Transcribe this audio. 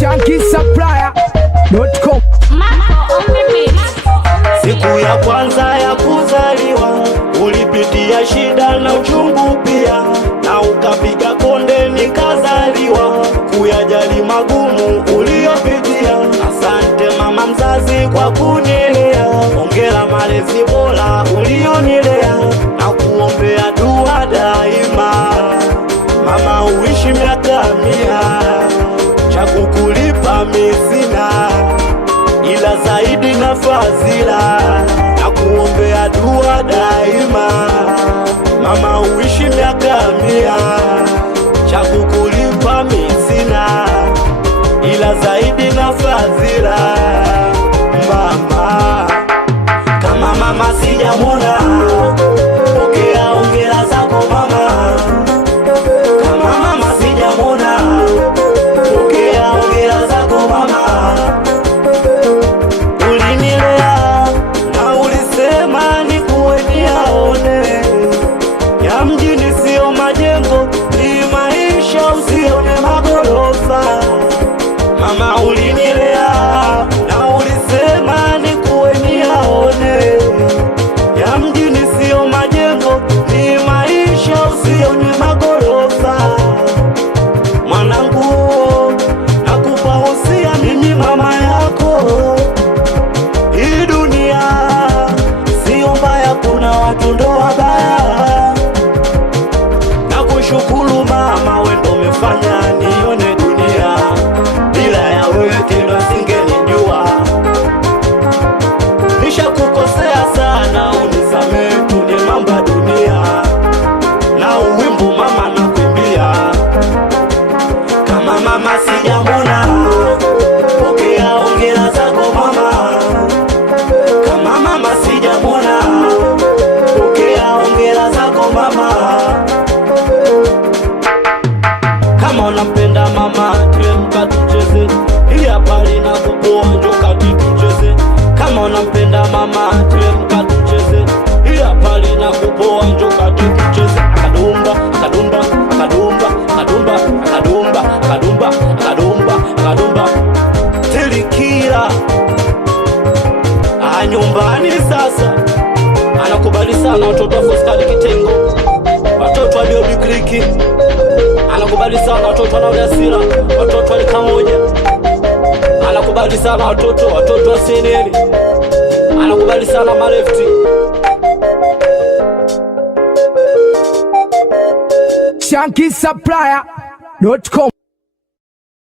shankisupplier.com. Siku ya kwanza ya kuzaliwa ulipitia shida na uchungu pia, na ukapiga konde nikazaliwa, kuyajali magumu uliyopitia. Asante mama mzazi kwa kunilea, hongera malezi bora ulionilea, na kuombea dua daima mama uishi miaka 100. Cha kukulipa sina ila zaidi na fadhila, na kuombea dua daima mama uishi miaka 100. Cha kukulipa sina ila zaidi na fadhila. Mama kama mama sijamwona, pokea hongera zako mama. Kama mama sijamwona, pokea hongera zako mama. Ulinilea na ulisema nikuwe niyaone ya mjini, sio majengo, ni maisha, usione magorofa. Mama ulinilea na ulisema nikuwe niyaone ya mjini, sio majengo, ni maisha, usione magorofa. Mwanangu nakupa hosia, mimi mama yako. Hii dunia sio mbaya, kuna watu ndo wabaya. Nakushukuru mama, wewe ndo umefanya nione dunia, bila ya wewe tena singenijua. Nishakukosea sana, unisamehe, tuni mambo ya dunia, na uwimbo mama nakuimbia. Kama mama sijamwona, pokea hongera zako mama. Kama mama sijamwona, pokea hongera zako mama. Kama unampenda mama, tuemka tucheze, ili habari na kupoa njoka tucheze. Kama unampenda mama, tuemka tucheze, ili habari na kupoa njoka tucheze. Akadumba, akadumba, akadumba, akadumba, akadumba, akadumba, akadumba, akadumba. Tilikira nyumbani sasa, anakubali sana watoto wa Foskali Kitengo, watoto wa Biobi Kriki, anakubali sana watoto wa Nasira, watoto wa Likamoja, anakubali sana watoto wa Seneli, anakubali sana Malefti. shankisupplier.com.